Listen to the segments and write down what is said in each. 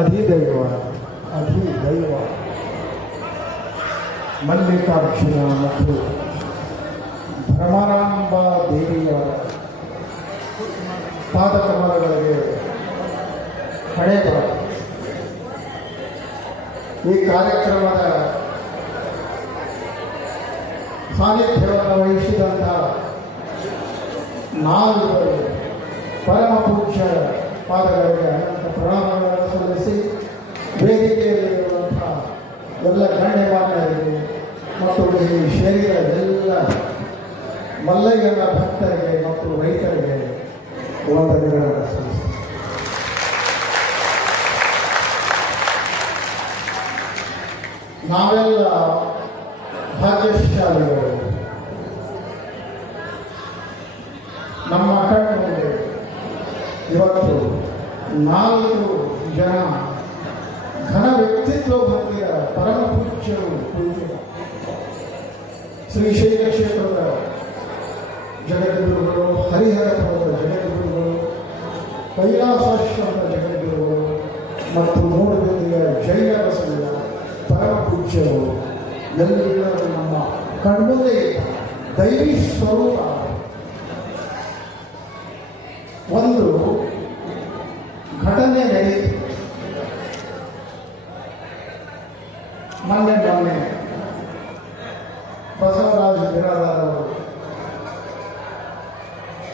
ಅಧಿದೈವ ಮಲ್ಲಿಕಾರ್ಜುನ ಮತ್ತು ಭ್ರಮರಾಂಬ ದೇವಿಯವರ ಪಾದಕಮಲಗಳಿಗೆ ಹಣೆಬರ. ಈ ಕಾರ್ಯಕ್ರಮದ ಸಾನ್ನಿಧ್ಯವನ್ನು ವಹಿಸಿದಂತಹ ನಾಲ್ವರು ಪರಮ ಪೂಜ್ಯ ಪಾದಗಳಿಗೆ ಅನಂತ ಪ್ರಣಾಮಗಳನ್ನು ಸಲ್ಲಿಸಿ ವೇದಿಕೆಯಲ್ಲಿರುವಂತಹ ಎಲ್ಲ ಗಣ್ಯಮಾನ್ಯರಿಗೆ ಮತ್ತು ಈ ಶರೀರ ಎಲ್ಲ ಮಲ್ಲಯ್ಯನ ಭಕ್ತರಿಗೆ ಮತ್ತು ರೈತರಿಗೆ ವಂದನೆಗಳನ್ನು ಸಲ್ಲಿಸಿ ನಾವೆಲ್ಲ ಭಾಗ್ಯಶಾಲಿಗಳು. ನಮ್ಮ ಕಣ್ಮುಂದೆ ಇವತ್ತು 4 ಜನ ಘನ ವ್ಯಕ್ತಿತ್ವ ಹೊಂದಿದ ಪರಮ ಪೂಜ್ಯರು ಕುಳಿತಿದ್ದಾರೆ. ಶ್ರೀಶೈಲ ಕ್ಷೇತ್ರದ ಜಗದ್ಗುರುಗಳು, ಹರಿಹರಪುರದ ಜಗದ್ಗುರುಗಳು, ಕೈಲಾಸಾಶ್ರಮದ ಜಗದ್ಗುರುಗಳು ಮತ್ತು ಮೂಡುಬಿದಿರೆಯ ಜೈನ ಬಸವಯ್ಯ ಪರಮ ಪೂಜ್ಯರು ಎಲ್ಲರೂ ನಮ್ಮ ಕಣ್ಮುಂದೆ ದೈವಿ ಸ್ವರೂಪ. ಒಂದು ಘಟನೆ ನಡೆಯಿತು. ಮೊನ್ನೆ ಬಸವರಾಜ ಬಿರಾದಾರವರು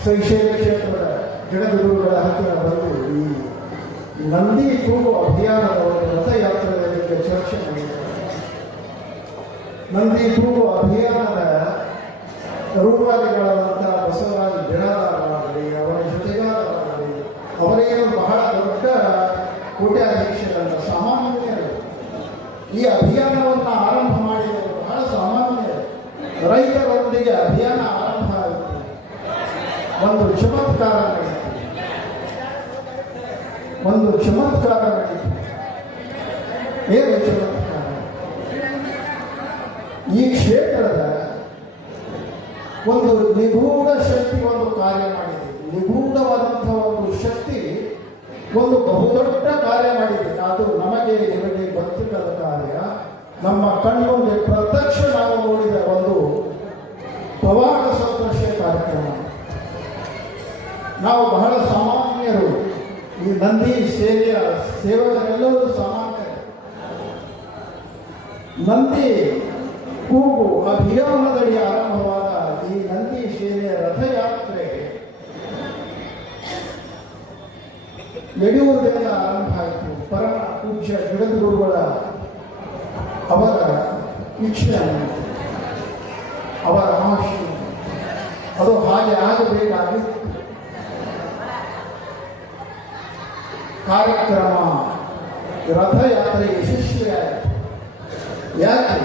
ಶ್ರೀಶೈಲ ಕ್ಷೇತ್ರದ ಜಗದ್ಗುರುಗಳ ಹತ್ತಿರ ಬಂದು ಈ ನಂದಿ ಕೂಗು ಅಭಿಯಾನದ ಒಂದು ರಥಯಾತ್ರೆಯ ಬಗ್ಗೆ ಚರ್ಚೆ ಮಾಡಿದ್ದಾರೆ. ನಂದಿ ಕೂಗು ಅಭಿಯಾನದ ರೂಪಾದಿಗಳಾದಂತಹ ಬಸವರಾಜ ಬಿರಾದಾರರಾಗಲಿ, ಅವರ ಜೊತೆಗಾರರಾಗಲಿ, ಅವರೇನು ಬಹಳ ದೊಡ್ಡ ಕೋಟ್ಯಾಧೀಶರಲ್ಲ, ಸಾಮಾನ್ಯರು. ಈ ಅಭಿಯಾನವನ್ನು ಆರಂಭ ಮಾಡಿದವರು ಬಹಳ ಸಾಮಾನ್ಯರು. ರೈತರೊಂದಿಗೆ ಅಭಿಯಾನ ಆರಂಭ ಆಯಿತು. ಒಂದು ಚಮತ್ಕಾರ ನಡೀತು. ಏನು ಚಮತ್ಕಾರ? ಈ ಕ್ಷೇತ್ರದ ಒಂದು ನಿಗೂಢ ಶಕ್ತಿ ಒಂದು ಕಾರ್ಯ ಮಾಡಿದೆ. ನಿಗೂಢವಾದಂತಹ ಒಂದು ಶಕ್ತಿ ಒಂದು ಬಹುದೊಡ್ಡ ಕಾರ್ಯ ಮಾಡಿದೆ. ಅದು ನಿಮಗೆ ಗೊತ್ತಿಲ್ಲದ ಕಾರ್ಯ. ನಮ್ಮ ಕಣ್ಮುಂದೆ ಪ್ರತ್ಯಕ್ಷ ನಾವು ನೋಡಿದ ಒಂದು ಪವಾಡ ಸದೃಶ ಕಾರ್ಯಕ್ರಮ. ನಾವು ಬಹಳ ಸಾಮಾನ್ಯರು. ಈ ನಂದಿ ಸೇವೆಯ ಸೇವಕರೆಲ್ಲರೂ ಸಾಮಾನ್ಯರು. ನಂದಿ ಕೂಗು ಅಭಿಯಾನದಡಿ ಆರಂಭವಾದ ಈ ನಂದಿ ಸೇವೆಯ ರಥಯಾತ್ರೆ ಯಡಿಯೂರಿನಿಂದ ಆರಂಭ ಆಯಿತು. ಪರಮ ಪೂಜ್ಯ ಜಗದ್ಗುರುಗಳ ಅವರ ಇಚ್ಛೆ, ಅವರ ಆಶೆ, ಅದು ಹಾಗೆ ಆಗಬೇಕಾಗಿತ್ತು. ಕಾರ್ಯಕ್ರಮ ರಥಯಾತ್ರೆ ಯಶಸ್ವಿಯಾಯಿತು. ಯಾಕೆ?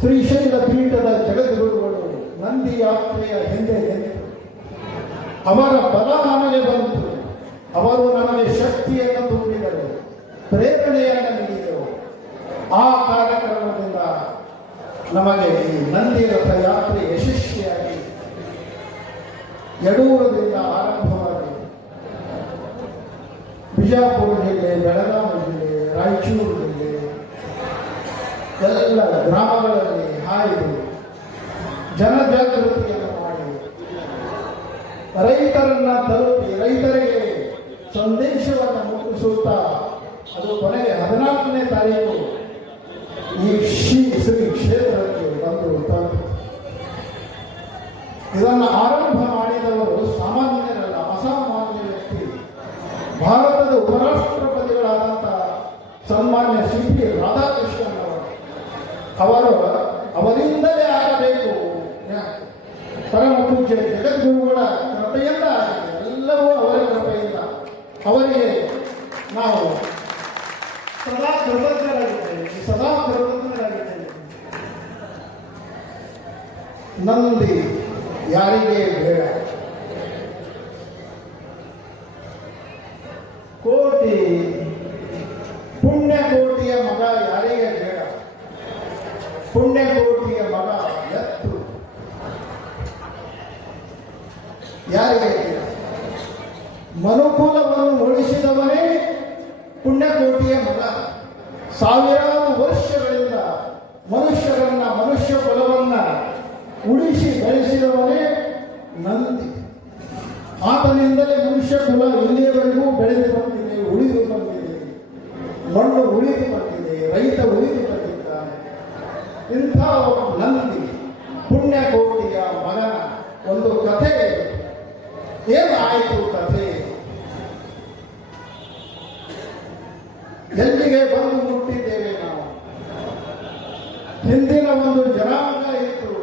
ಶ್ರೀಶೈಲ ಪೀಠದ ಜಗದ್ಗುರುಗಳು ನಂದಿ ಯಾತ್ರೆಯ ಹಿಂದೆ ನಿಂತು ಅವರ ಬಲ ನಮಗೆ ಬಂತು. ಅವರು ನಮಗೆ ಶಕ್ತಿಯನ್ನು ತುಂಬಿದರು, ಪ್ರೇರಣೆಯನ್ನು ನೀಡಿದರು. ಆ ಕಾರ್ಯಕ್ರಮದಿಂದ ನಮಗೆ ಈ ನಂದಿ ರಥಯಾತ್ರೆ ಯಶಸ್ವಿಯಾಗಿ ಯಡೂರದಿಂದ ಆರಂಭವಾಗಿ ಬಿಜಾಪುರ ಜಿಲ್ಲೆ, ಬೆಳಗಾವಿ ಜಿಲ್ಲೆ, ರಾಯಚೂರು ಜಿಲ್ಲೆ ಎಲ್ಲ ಗ್ರಾಮಗಳಲ್ಲಿ ಹಾಯ್ದು ಜನಜಾಗೃತಿಯನ್ನು ಮಾಡಿ ರೈತರನ್ನ ತಲುಪಿ ರೈತರಿಗೆ ಸಂದೇಶವನ್ನು ಮುಟ್ಟಿಸುತ್ತಾ ಅದು ಕೊನೆಗೆ 14ನೇ ತಾರೀಕು ಈ ಶ್ರೀ ಕ್ಷೇತ್ರಕ್ಕೆ ಬಂದು ತಲುಪಿತು. ಇದನ್ನು ಆರಂಭ ಮಾಡಿದವರು ಸಾಮಾನ್ಯರಲ್ಲ, ಅಸಾಮಾನ್ಯ ವ್ಯಕ್ತಿ. ಭಾರತದ ಉಪರಾಷ್ಟ್ರಪತಿಗಳಾದಂಥ ಸನ್ಮಾನ್ಯ ಶ್ರೀ ರಾಧಾಕೃಷ್ಣನ್ ಅವರು ಅವರಿಂದಲೇ ಆಗಬೇಕು. ಪರಮ ಪೂಜ್ಯ ಜಗದ್ಗುರುಗಳ ಕೃಪೆಯಿಂದ ಆಗಿದೆ. ಎಲ್ಲವೂ ಅವರ ಕೃಪೆಯಿಂದ. ಅವರಿಗೆ ನಾವು ಸದಾ ಕೃತಜ್ಞರಾಗಿದ್ದೇವೆ. ನಂದಿ ಯಾರಿಗೆ ಬೇಡ? ಕೋಟಿ ಪುಣ್ಯಕೋಟಿಯ ಮಗ ಯಾರಿಗೆ ಬೇಡ? ಪುಣ್ಯಕೋಟಿಯ ಮಗ ಎತ್ತು ಯಾರಿಗೆ ಬೇಡ? ಮನುಕುಲವನ್ನು ಉಳಿಸಿದವನೇ ಪುಣ್ಯಕೋಟಿಯ ಮಗ. ಸಾವಿರಾರು ವರ್ಷಗಳಿಂದ ಮನುಷ್ಯರನ್ನ, ಮನುಷ್ಯ ಕುಲವನ್ನ ಉಳಿಸಿ ಬೆಳೆಸಿದವನೇ ನಂದಿ. ಆತನಿಂದಲೇ ಮನುಷ್ಯ ಕುಲ ಇಲ್ಲಿಯವರೆಗೂ ಬೆಳೆದು ಬಂದಿದೆ, ಉಳಿದು ಬಂದಿದೆ, ಮಣ್ಣು ಉಳಿದು ಬಂದಿದೆ, ರೈತ ಉಳಿದು ಬಂದಿದ್ದಾನೆ. ಇಂಥ ಒಬ್ಬ ನಂದಿ ಪುಣ್ಯಕೋಟಿಯ ಮಗನ ಒಂದು ಕಥೆ. ಏನಾಯಿತು ಕಥೆ? ಎಲ್ಲಿಗೆ ಬಂದು ಮುಟ್ಟಿದ್ದೇವೆ ನಾವು? ಹಿಂದಿನ ಒಂದು ಜನಾಂಗ ಇತ್ತು.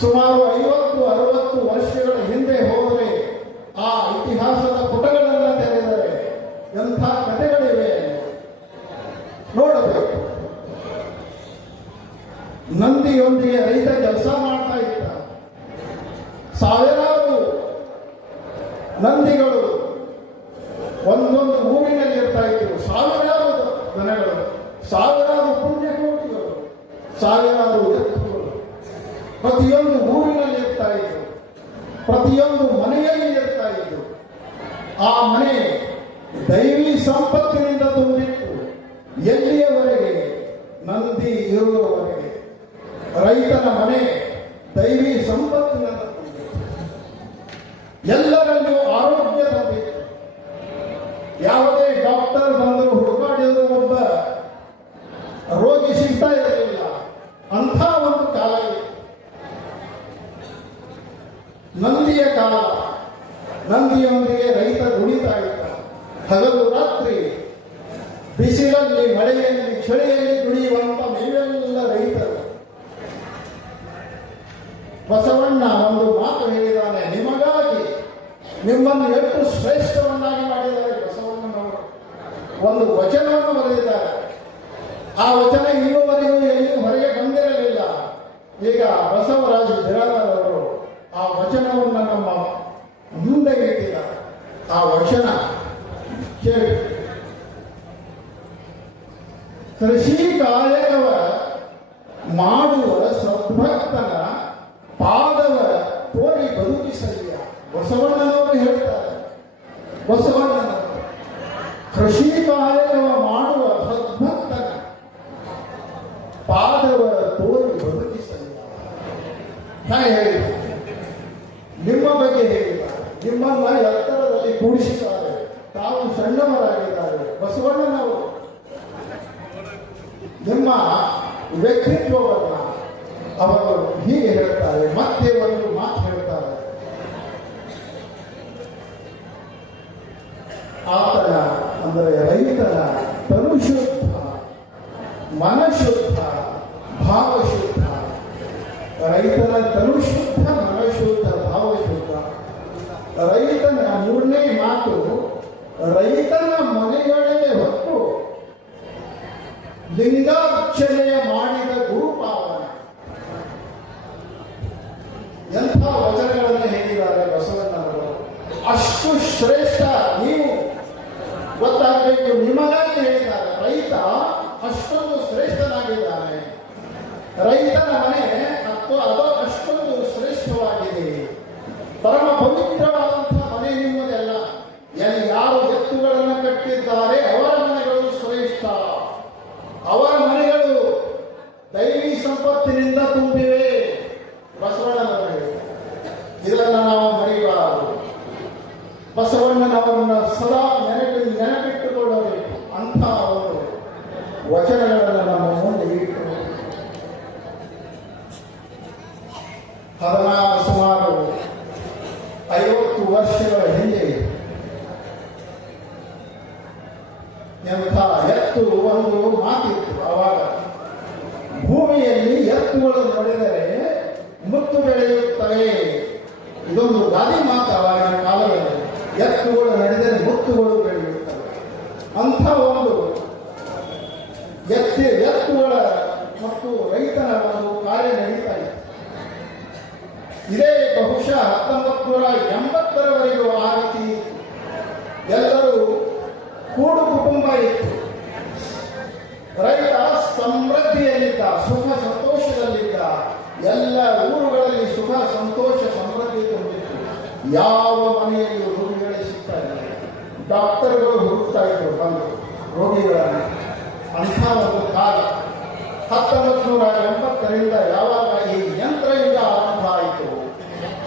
ಸುಮಾರು 50-60 ವರ್ಷಗಳ ಹಿಂದೆ ಹೋದರೆ ಆ ಇತಿಹಾಸದ ಪುಟಗಳನ್ನು ತೆರೆದರೆ ಎಂಥ ಕಥೆಗಳಿವೆ ನೋಡಬೇಕು. ನಂದಿಯೊಂದಿಗೆ ರೈತ ಕೆಲಸ ಮಾಡ್ತಾ ಇದ್ದ. ಸಾವಿರಾರು ನಂದಿಗಳು ಒಂದೊಂದು ಊರಿನಲ್ಲಿ ಇರ್ತಾ ಇದ್ರು. ಸಾವಿರಾರು ದನಗಳು, ಸಾವಿರಾರು ಪುಣ್ಯಕೋಟಿಗಳು, ಸಾವಿರಾರು ಎತ್ತುಗಳು ಪ್ರತಿಯೊಂದು ಊರಿನಲ್ಲಿ ಇರ್ತಾ ಇದ್ರು, ಪ್ರತಿಯೊಂದು ಮನೆಯಲ್ಲಿ ಇರ್ತಾ ಇದ್ರು. ಆ ಮನೆ ದೈವಿ ಸಂಪತ್ತಿನಿಂದ ತುಂಬಿತ್ತು. ಎಲ್ಲಿಯವರೆಗೆ? ನಂದಿ ಇರುವವರೆಗೆ. ರೈತನ ಮನೆ ದೈವಿ ಸಂಪತ್ತಿನಿಂದ ತುಂಬಿತ್ತು. ಎಲ್ಲರಲ್ಲೂ ಆರೋಗ್ಯ ತಂದಿತ್ತು. ಯಾವುದೇ ಡಾಕ್ಟರ್ ಬಂದರು ಹುಡುಕಾಡಿದ್ರು ಒಬ್ಬ ರೋಗಿ ಸಿಗ್ತಾ ಇರಲಿಲ್ಲ. ಅಂಥ ಒಂದು ಕಾಲ ಇತ್ತು ನಂದಿಯ ಕಾಲ. ನಂದಿಯೊಂದಿಗೆ ರೈತ ದುಡಿತಾ ಇದ್ದ. ಹಗಲು ರಾತ್ರಿ ಬಿಸಿಲಲ್ಲಿ, ಮಳೆಯಲ್ಲಿ, ಚಳಿಯಲ್ಲಿ ದುಡಿಯುವಂತ ನೀವೆಲ್ಲ ರೈತರು. ಬಸವಣ್ಣ ಒಂದು ಮಾತು ಹೇಳಿದ್ದಾನೆ, ನಿಮಗಾಗಿ ನಿಮ್ಮನ್ನು ಎಷ್ಟು ಶ್ರೇಷ್ಠವನ್ನಾಗಿ ಮಾಡಿದ್ದಾರೆ ಬಸವಣ್ಣನವರು. ಒಂದು ವಚನವನ್ನು ಬರೆದಿದ್ದಾರೆ. ಆ ವಚನ ಇನ್ನೂವರೆಗೂ ಎಲ್ಲಿ ಹೊರಗೆ ಬಂದಿರಲಿಲ್ಲ. ಈಗ ಬಸವರಾಜ ಬಿರಾದರ್ ಅವರು ಆ ವಚನವನ್ನು ನಮ್ಮ ಮುಂದೆ ಇಟ್ಟಿದ್ದಾರೆ. ಆ ವಚನ ಕೇಳಿ. ಕೃಷಿ ಕಾಯಕವ ಮಾಡುವ ಸದ್ಭಕ್ತನ ಪಾದವ ತೋರಿ ಬದುಕಿಸಲಿಯ. ಬಸವಣ್ಣನವರು ಹೇಳ್ತಾರೆ. ಬಸವಣ್ಣನವರು ಕೃಷಿ ಕಾಯಕವ ಮಾಡುವ ಸದ್ಭಕ್ತನ ಪಾದವ ತೋರಿ ಬದುಕಿಸಲಿಯ. ಹಾಗೆ ಹೇಳಿದ್ದಾರೆ. ನಿಮ್ಮ ಬಗ್ಗೆ ಹೇಳಿದ್ದಾರೆ. ನಿಮ್ಮನ್ನ ಎತ್ತರದಲ್ಲಿ ಕೂಡಿಸಿದ್ದಾರೆ. ತಾವು ಸಣ್ಣವರಾಗಿದ್ದಾರೆ. ಬಸವಣ್ಣನವರು ನಿಮ್ಮ ವ್ಯಕ್ತಿತ್ವವನ್ನ ಅವರು ಹೀಗೆ ಹೇಳ್ತಾರೆ. ಮತ್ತೆ ಒಂದು ಮಾತು ಹೇಳ್ತಾರೆ. ಆತನ ಅಂದರೆ ರೈತನ ತನು ಶುದ್ಧ, ಮನಶುದ್ಧ, ಭಾವಶುದ್ಧ. ರೈತನ ತನು ಶುದ್ಧ, ಮನಶುದ್ಧ, ಭಾವಶುದ್ಧ. ರೈತನ ಮೂರನೇ ಮಾತು, ರೈತನ ಮನೆಗಳೇ ಹೊತ್ತು ಲಿಂಗಾರ್ಚನೆಯ ಮಾಡಿದ ಗುರುಪಾವನ. ಎಂಥ ವಚನಗಳನ್ನು ಹೇಳಿದ್ದಾರೆ ಬಸವಣ್ಣನವರು. ಅಷ್ಟು ಶ್ರೇಷ್ಠ. ನೀವು ಗೊತ್ತಾಗಬೇಕು, ನಿಮಗಾಗಿ ಹೇಳಿದ್ದಾರೆ. ರೈತ ಅಷ್ಟೊಂದು ಶ್ರೇಷ್ಠನಾಗಿದ್ದಾನೆ. ರೈತನ ಮನೆ ಅದು ಅಷ್ಟೊಂದು ಶ್ರೇಷ್ಠವಾಗಿದೆ. ಪರಮ ಪವಿತ್ರವಾದಂತಹ ಮನೆ ನಿಮ್ಮದೆಲ್ಲ. ಎಲ್ಲಿ ಯಾರು ಎತ್ತುಗಳನ್ನು ಕಟ್ಟಿದ್ದಾರೆ ಅವರ ಮನೆಗಳು ಶ್ರೇಷ್ಠ. ಅವರ ಮನೆಗಳು ದೈವಿ ಸಂಪತ್ತಿನಿಂದ ತುಂಬಿವೆ. ಬಸವಣ್ಣನವರು ಇದನ್ನು ನಾವು ಮರೆಯಬಾರದು. ಬಸವಣ್ಣನವರನ್ನು ಸದಾ ನೆನಪಿಟ್ಟುಕೊಳ್ಳಬೇಕು. ಅಂಥ ಒಂದು ವಚನಗಳನ್ನು ನಮ್ಮ ಮುಂದೆ ಇಟ್ಟು ಸುಮಾರು 50 ವರ್ಷಗಳ ಹಿಂದೆ ಎಂಥ ಎತ್ತು ಒಂದು ಮಾತಿತ್ತು. ಆವಾಗ ಭೂಮಿಯಲ್ಲಿ ಎತ್ತುಗಳು ನಡೆದರೆ ಮುತ್ತು ಬೆಳೆಯುತ್ತವೆ. ಇದೊಂದು ಗಾದಿ ಮಾತು. ಆವಾಗಿನ ಕಾಲದಲ್ಲಿ ಎತ್ತುಗಳು ನಡೆದರೆ ಮುತ್ತುಗಳು ಬೆಳೆಯುತ್ತವೆ. ಅಂಥ ಒಂದು ಎತ್ತುಗಳ ಮತ್ತು ರೈತನ ಒಂದು ಕಾರ್ಯ ನಡೀತಾ ಇತ್ತು. ಇದೇ ಬಹುಶಃ 1980ರವರೆಗೂ ಆ ರೀತಿ ಎಲ್ಲರೂ ಕೂಡು ಕುಟುಂಬ ಇತ್ತು. ರೈತ ಸಮೃದ್ಧಿಯಲ್ಲಿದ್ದ, ಸುಖ ಸಂತೋಷದಲ್ಲಿದ್ದ. ಎಲ್ಲ ಊರುಗಳಲ್ಲಿ ಸುಖ ಸಂತೋಷ ಸಮೃದ್ಧಿ ತುಂಬಿತ್ತು. ಯಾವ ಮನೆಯಲ್ಲಿಯೂ ರೋಗಿಗಳೇ ಡಾಕ್ಟರ್ಗಳು ಹುಡುಕ್ತಾ ಇದ್ರು ಬಂದು ರೋಗಿಗಳನ್ನು. ಅಂಥ ಒಂದು ಕಾಲ 1980ರಿಂದ ಯಾವಾಗ ಈ ಯಂತ್ರಯುಗ ಆರಂಭ ಆಯಿತು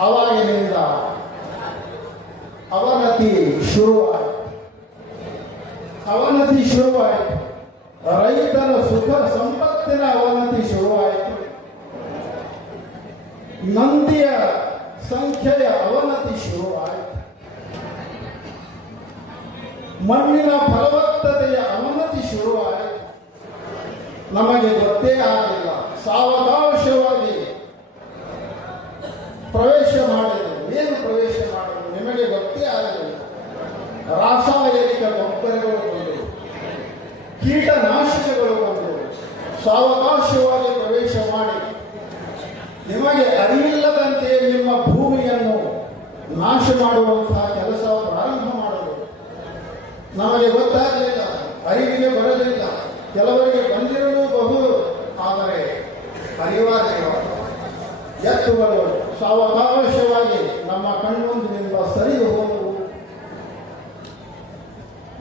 ಅವಾಗಿನಿಂದ ಅವನತಿ ಶುರುವಾಯಿತು. ರೈತನ ಸುಖ ಸಂಪತ್ತಿನ ಅವನತಿ ಶುರುವಾಯಿತು. ನಂದಿಯ ಸಂಖ್ಯೆಯ ಅವನತಿ ಶುರುವಾಯಿತು. ಮಣ್ಣಿನ ಫಲವತ್ತತೆಯ ಅವನತಿ ಶುರುವಾಯಿತು. ನಮಗೆ ಗೊತ್ತೇ ಆಗಲಿಲ್ಲ. ಸಾವಕಾಶವಾಗಿ ಪ್ರವೇಶ ಮಾಡಿದರು. ಏನು ಪ್ರವೇಶ ಮಾಡಿದರು ನಿಮಗೆ ಗೊತ್ತೇ ಆಗಲಿಲ್ಲ. ರಾಸಾಯನಿಕ ಗೊಬ್ಬರಗಳು ಬಂದವು, ಕೀಟನಾಶಕಗಳು ಬಂದವು. ಸಾವಕಾಶವಾಗಿ ಪ್ರವೇಶ ಮಾಡಿ ನಿಮಗೆ ಅರಿವಿಲ್ಲದಂತೆ ನಿಮ್ಮ ಭೂಮಿಯನ್ನು ನಾಶ ಮಾಡುವಂತಹ ಕೆಲಸ ಪ್ರಾರಂಭ ಮಾಡಲು ನಮಗೆ ಗೊತ್ತಾಗಲಿಲ್ಲ, ಅರಿವಿಗೆ ಬರಲಿಲ್ಲ. ಕೆಲವರಿಗೆ ಬಂದಿರಲೂಬಹುದು, ಆದರೆ ಅನಿವಾರ್ಯವಾದ ಎತ್ತುಗಳು ಸಾವಕಾಶವಾಗಿ ನಮ್ಮ ಕಣ್ಮುಂದಿನಿಂದ ಸರಿದು ಹೋದವು.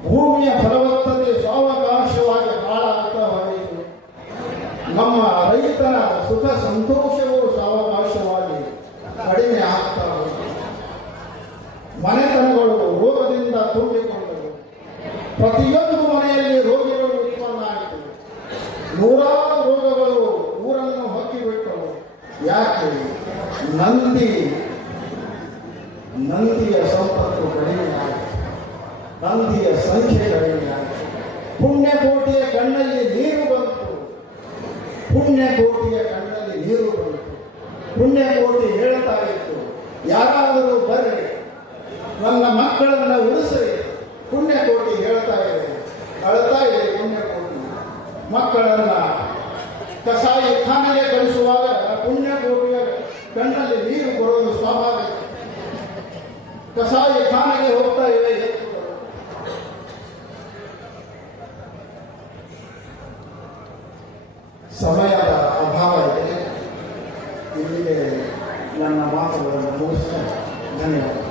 ಭೂಮಿಯ ಫಲವತ್ತತೆ ಸಾವಕಾಶವಾಗಿ ಹಾಳಾಗ್ತಾ ಹೋಯಿತು. ನಮ್ಮ ರೈತನ ಸುಖ ಸಂತೋಷವು ಸಾವಕಾಶವಾಗಿ ಕಡಿಮೆ ಆಗ್ತಾ ಹೋಯಿತು. ಮನೆತನಗಳು ರೋಗದಿಂದ ತುಂಬಿಕೊಂಡವು. ಪ್ರತಿಯೊಂದು ಮನೆಯಲ್ಲಿ ರೋಗಿಗಳು ಉತ್ಪನ್ನ ಆಯಿತು. ನೂರಾರು ರೋಗಗಳು ಊರನ್ನು ಹೊಕ್ಕಿಬಿಟ್ಟವು. ಯಾಕೆ? ನಂದಿಯ ಸಂಪತ್ತು ಕಡಿಮೆ ಆಯಿತು. ನಂದಿಯ ಸಂಖ್ಯೆ ಕಡಿಮೆ ಆಯಿತು. ಪುಣ್ಯಕೋಟಿಯ ಕಣ್ಣಲ್ಲಿ ನೀರು ಬಂತು. ಪುಣ್ಯಕೋಟಿ ಹೇಳ್ತಾ ಇತ್ತು, ಯಾರಾದರೂ ಬರ್ರಿ ನನ್ನ ಮಕ್ಕಳನ್ನ ಉಳಿಸಿ. ಪುಣ್ಯಕೋಟಿ ಹೇಳ್ತಾ ಇದೆ, ಅಳ್ತಾ ಇದೆ. ಪುಣ್ಯಕೋಟಿ ಮಕ್ಕಳನ್ನ ಕಸಾಯಿ ಖಾನೆಗೆ ಕಳಿಸುವಾಗ ಪುಣ್ಯಕೋಟಿಯ ಕಣ್ಣಲ್ಲಿ ನೀರು ಬರೋದು ಸ್ವಾಭಾವಿಕ. ಕಸಾಯಿ ಖಾನೆಗೆ ಹೋಗ್ತಾ ಇವೆ ಎತ್ತುಗಳು. ಸಮಯದ ಅಭಾವ ಇದೆ. ಇಲ್ಲಿಗೆ ನನ್ನ ಮಾತುಗಳನ್ನು ಮುಗಿಸ್ತೇನೆ. ಧನ್ಯವಾದ.